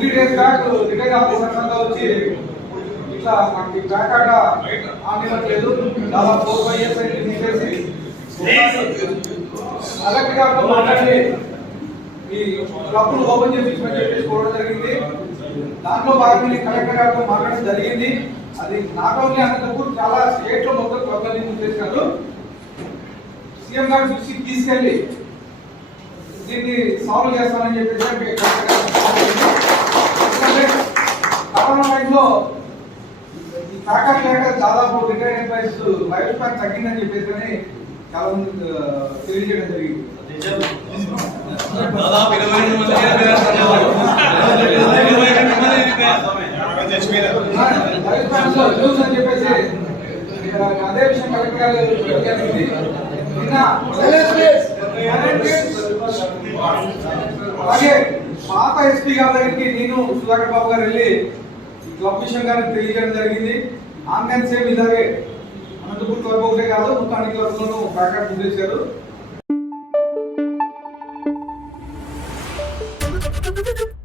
Twenty days back retire officer అంతా వచ్చి ఇట్లా నాకు బ్యాక్ ఆట ఆనివ్వట్లేదు దాదాపు ఫోర్ ఫైవ్ ఇయర్స్ అయితే తీసేసి. కలెక్టర్ గారితో మాట్లాడి ఈ క్లబ్ను ఓపెన్ చేయించమని చెప్పేసి కోరడం జరిగింది. దాంట్లో భాగంగా కలెక్టర్ గారితో మాట్లాడడం జరిగింది. అది నాట్ ఓన్లీ అనంతపూర్ చాలా స్టేట్లో మొత్తం క్లబ్లని మూసేసినారు సీఎం గారి దృష్టికి తీసుకెళ్ళి దీన్ని సాల్వ్ చేస్తామని చెప్పేసి కరోనా టైంలో ఈ ప్యాకెట్ లేక దాదాపు రిటైర్డ్ ఎంప్లాయీస్ లైఫ్ స్పాన్ తగ్గిందని చెప్పేసి అని చాలా మంది తెలియజేయడం జరిగింది. దాదాపు ఇరవై అని చెప్పేసి అదే విషయం కలెక్టర్ గారు అలాగే పాత ఎస్పీ గారి దగ్గరికి నేను సుధాకర్ బాబు గారు వెళ్ళి క్లబ్ విషయం కానీ తెలియజేయడం జరిగింది ఆన్లైన్ సేమ్ ఇలాగే అనంతపూర్ క్లబ్ ఒకటే కాదు మొత్తం అన్ని క్లబ్లను ప్యాకెట్ చేశారు Thank you.